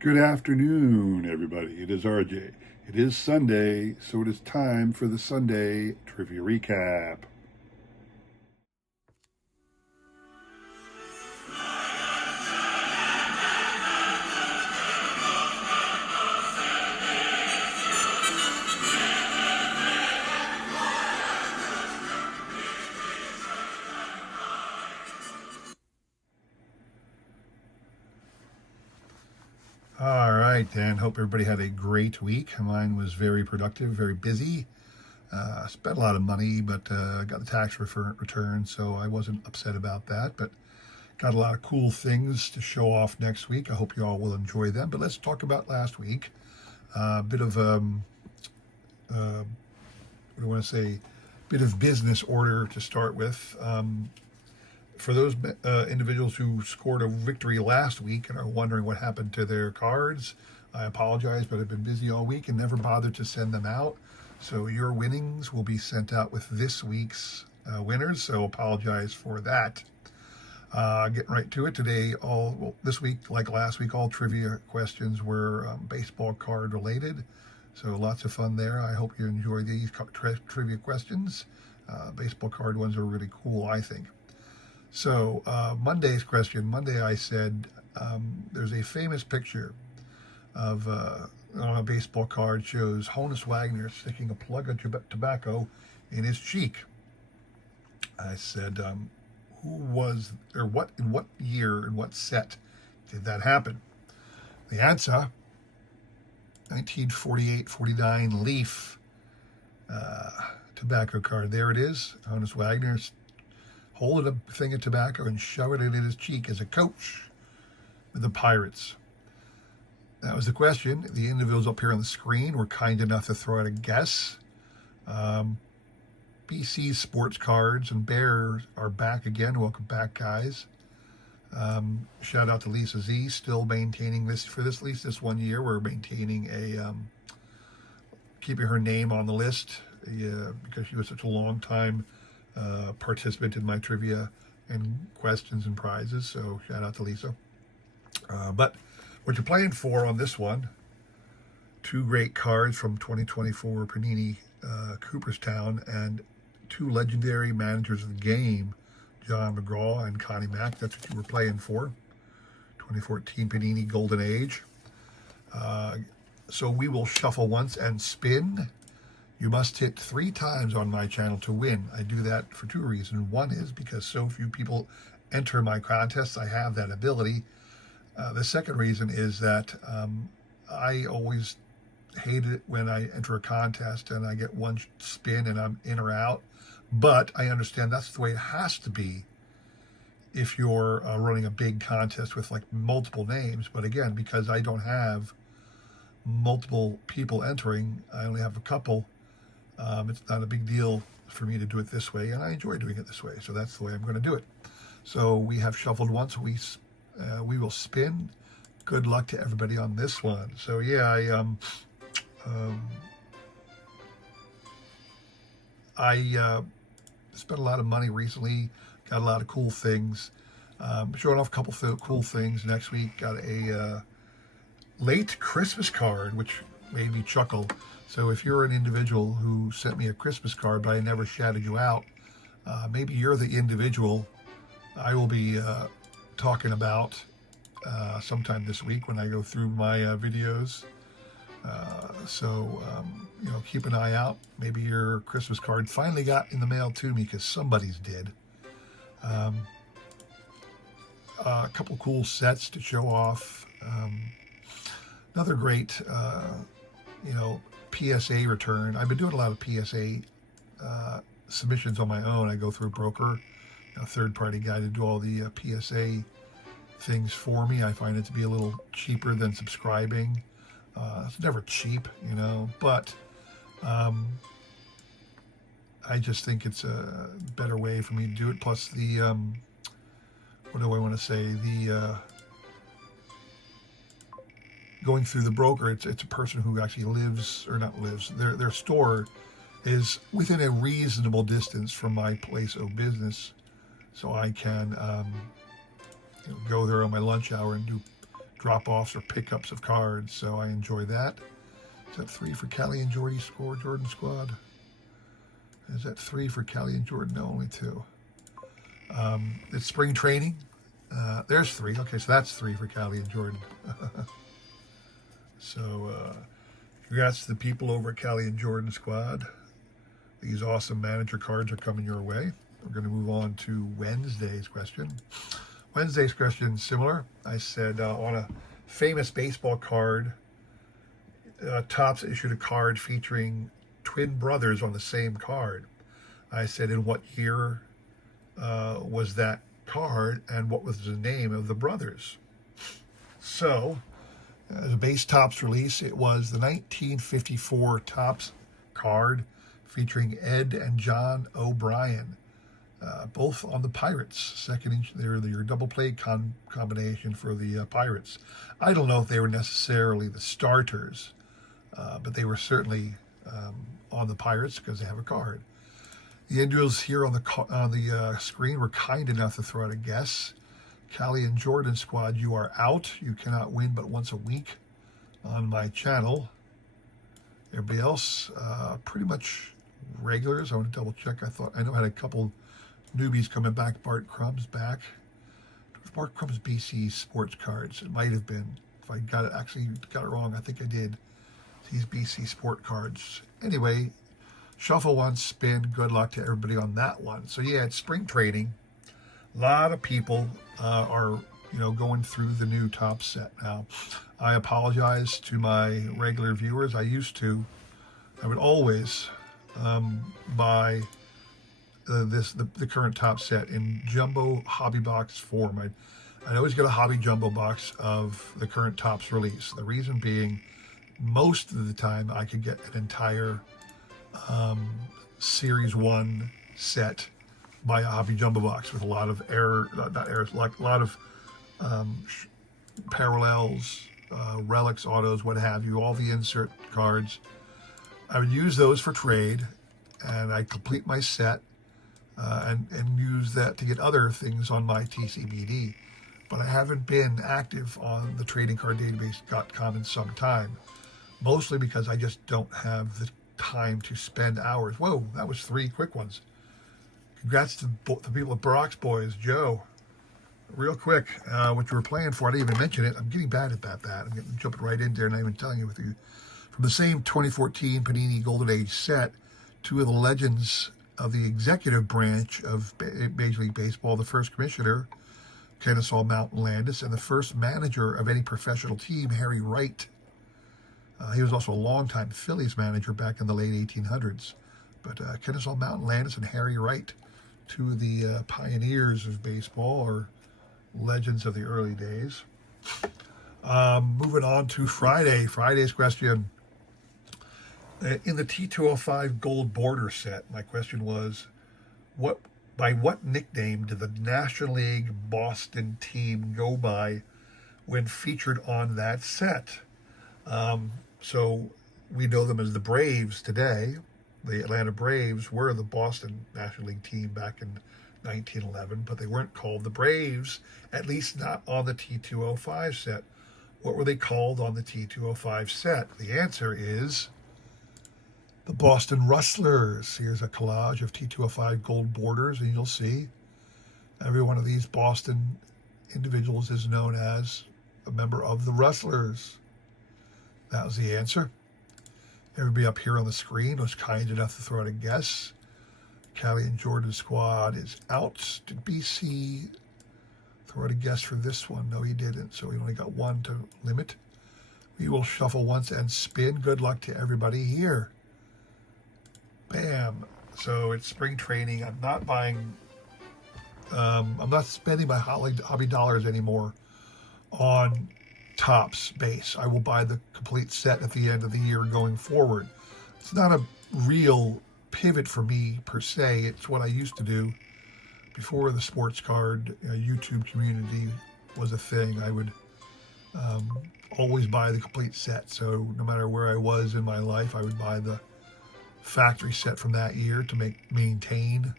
Good afternoon, everybody. It is RJ. It is Sunday, so it is time for the Sunday Trivia Recap. All right, Dan. Hope everybody had a great week. Mine was very productive, very busy. Spent a lot of money, but got the tax return, so I wasn't upset about that. But got a lot of cool things to show off next week. I hope you all will enjoy them. But let's talk about last week. A bit of what do I want to say? Bit of business order to start with. For those individuals who scored a victory last week and are wondering what happened to their cards, I apologize, but I've been busy all week and never bothered to send them out. So your winnings will be sent out with this week's winners. So apologize for that. Getting right to it today. This week, like last week, all trivia questions were baseball card related. So lots of fun there. I hope you enjoy these trivia questions. Baseball card ones are really cool, I think. So Monday's question. Monday I said there's a famous picture of on a baseball card shows Honus Wagner sticking a plug of tobacco in his cheek. I said who was or what in what year and what set did that happen? The answer: 1948-49 Leaf tobacco card. There it is. Honus Wagner holding a thing of tobacco and shoving it in his cheek as a coach with the Pirates. That was the question. The individuals up here on the screen were kind enough to throw out a guess. BC's sports cards and Bears are back again. Welcome back, guys. Shout out to Lisa Z, still maintaining this for at least this 1 year. We're maintaining a keeping her name on the list because she was such a long time participant in my trivia and questions and prizes. So shout out to Lisa. But what you're playing for on this one, two great cards from 2024 Panini Cooperstown and two legendary managers of the game, John McGraw and Connie Mack. That's what you were playing for. 2014 Panini Golden Age. So we will shuffle once and spin. You must hit 3 times on my channel to win. I do that for 2 reasons. One is because so few people enter my contests, I have that ability. The second reason is that I always hate it when I enter a contest and I get one spin and I'm in or out. But I understand that's the way it has to be if you're running a big contest with like multiple names. But again, because I don't have multiple people entering, I only have a couple. It's not a big deal for me to do it this way, and I enjoy doing it this way, so that's the way I'm going to do it. So we have shuffled once. We will spin. Good luck to everybody on this one. So yeah, I spent a lot of money recently. Got a lot of cool things. Showing off a couple cool things next week. Got a late Christmas card, which made me chuckle. So if you're an individual who sent me a Christmas card, but I never shouted you out, maybe you're the individual I will be talking about sometime this week when I go through my videos. So keep an eye out. Maybe your Christmas card finally got in the mail to me because somebody's did. A couple cool sets to show off. Another great, PSA return. I've been doing a lot of PSA submissions on my own. I go through a broker, a third-party guy to do all the PSA things for me. I find it to be a little cheaper than subscribing. It's never cheap, but I just think it's a better way for me to do it. Plus the, what do I want to say? The going through the broker, it's a person who actually lives, or not lives, their store is within a reasonable distance from my place of business, so I can go there on my lunch hour and do drop-offs or pickups of cards, so I enjoy that. Is that 3 for Callie and Jordan squad? Is that 3 for Callie and Jordan? No, only 2. It's spring training. There's 3. Okay, so that's 3 for Callie and Jordan. So, congrats to the people over at Callie and Jordan squad. These awesome manager cards are coming your way. We're going to move on to Wednesday's question. Wednesday's question is similar. I said on a famous baseball card, Topps issued a card featuring twin brothers on the same card. I said, in what year was that card, and what was the name of the brothers? So, as a base Topps release, it was the 1954 Topps card featuring Ed and John O'Brien, both on the Pirates. They're your double play combination for the Pirates. I don't know if they were necessarily the starters, but they were certainly on the Pirates because they have a card. The individuals here on the screen were kind enough to throw out a guess. Callie and Jordan squad, you are out. You cannot win but once a week on my channel. Everybody else, pretty much regulars. I want to double check. I know I had a couple newbies coming back. Bart Crumb's back. Bart Crumb's BC sports cards. It might have been. If I got it wrong, I think I did. These BC sport cards. Anyway, shuffle one, spin. Good luck to everybody on that one. So yeah, it's spring training. A lot of people are going through the new Topps set now. I apologize to my regular viewers. I would always buy the current Topps set in jumbo hobby box form. I'd always get a hobby jumbo box of the current Topps release. The reason being, most of the time I could get an entire Series 1 set by a hobby jumbo box with a lot of parallels, relics, autos, what have you, all the insert cards. I would use those for trade, and I'd complete my set and use that to get other things on my TCBD. But I haven't been active on the trading card database.com in some time, mostly because I just don't have the time to spend hours. Whoa, that was 3 quick ones. Congrats to the people at Brock's Boys. Joe, real quick, what you were playing for, I didn't even mention it. I'm getting bad at that. I'm jumping right in there and not even telling you with you. From the same 2014 Panini Golden Age set, 2 of the legends of the executive branch of Major League Baseball, the first commissioner, Kennesaw Mountain Landis, and the first manager of any professional team, Harry Wright. He was also a longtime Phillies manager back in the late 1800s. But Kennesaw Mountain Landis and Harry Wright, 2 of the pioneers of baseball, or legends of the early days. Moving on to Friday's question. In the T205 gold border set, my question was, by what nickname did the National League Boston team go by when featured on that set? So we know them as the Braves today. The Atlanta Braves were the Boston National League team back in 1911, but they weren't called the Braves, at least not on the T205 set. What were they called on the T205 set? The answer is the Boston Rustlers. Here's a collage of T205 gold borders, and you'll see every one of these Boston individuals is known as a member of the Rustlers. That was the answer. Everybody up here on the screen was kind enough to throw out a guess. Callie and Jordan squad is out. Did BC throw out a guess for this one? No, he didn't. So we only got 1 to limit. We will shuffle once and spin. Good luck to everybody here. Bam. So it's spring training. I'm not spending my hobby dollars anymore on Topps base. I will buy the complete set at the end of the year going forward. It's not a real pivot for me per se. It's what I used to do before the sports card YouTube community was a thing. I would always buy the complete set. So no matter where I was in my life, I would buy the factory set from that year to maintain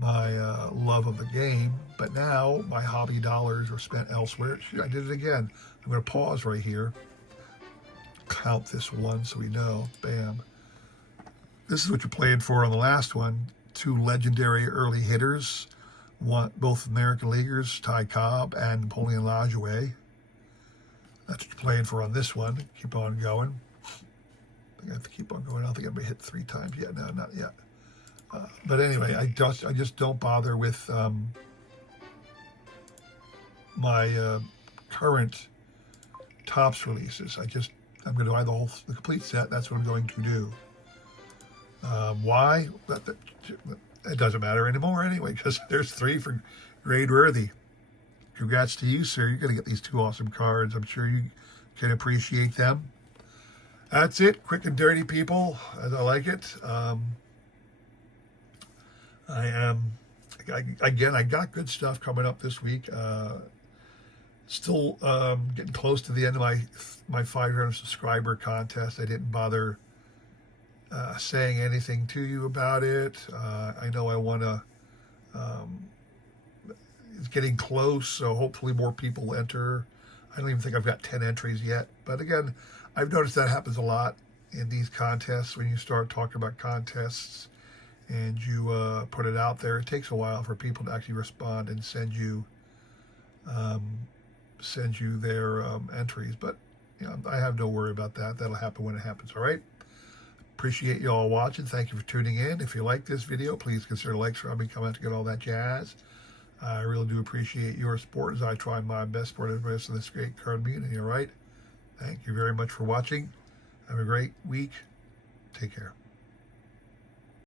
love of the game, but now my hobby dollars are spent elsewhere. Shoot, I did it again. I'm going to pause right here, count this one so we know. Bam. This is what you're playing for on the last one. 2 legendary early hitters, both American leaguers, Ty Cobb and Napoleon Lajoie. That's what you're playing for on this one. Keep on going. I have to keep on going. I don't think I've been hit 3 times yet. No, not yet. But anyway, I just don't bother with my current Topps releases. I'm going to buy the complete set. That's what I'm going to do. Why? It doesn't matter anymore anyway, because there's 3 for Grade Worthy. Congrats to you, sir. You're going to get these 2 awesome cards. I'm sure you can appreciate them. That's it. Quick and dirty, people, as I like it. I got good stuff coming up this week. Still getting close to the end of my 500 subscriber contest. I didn't bother saying anything to you about it. I know I want to. It's getting close, so hopefully more people enter. I don't even think I've got 10 entries yet. But again, I've noticed that happens a lot in these contests. When you start talking about contests and you put it out there, it takes a while for people to actually respond and send you their entries. But you know, I have no worry about that. That'll happen when it happens. All right. Appreciate you all watching. Thank you for tuning in. If you like this video, please consider like, subscribing, comment, to get all that jazz. I really do appreciate your support as I try my best for the rest of this great card community. All right. Thank you very much for watching. Have a great week. Take care.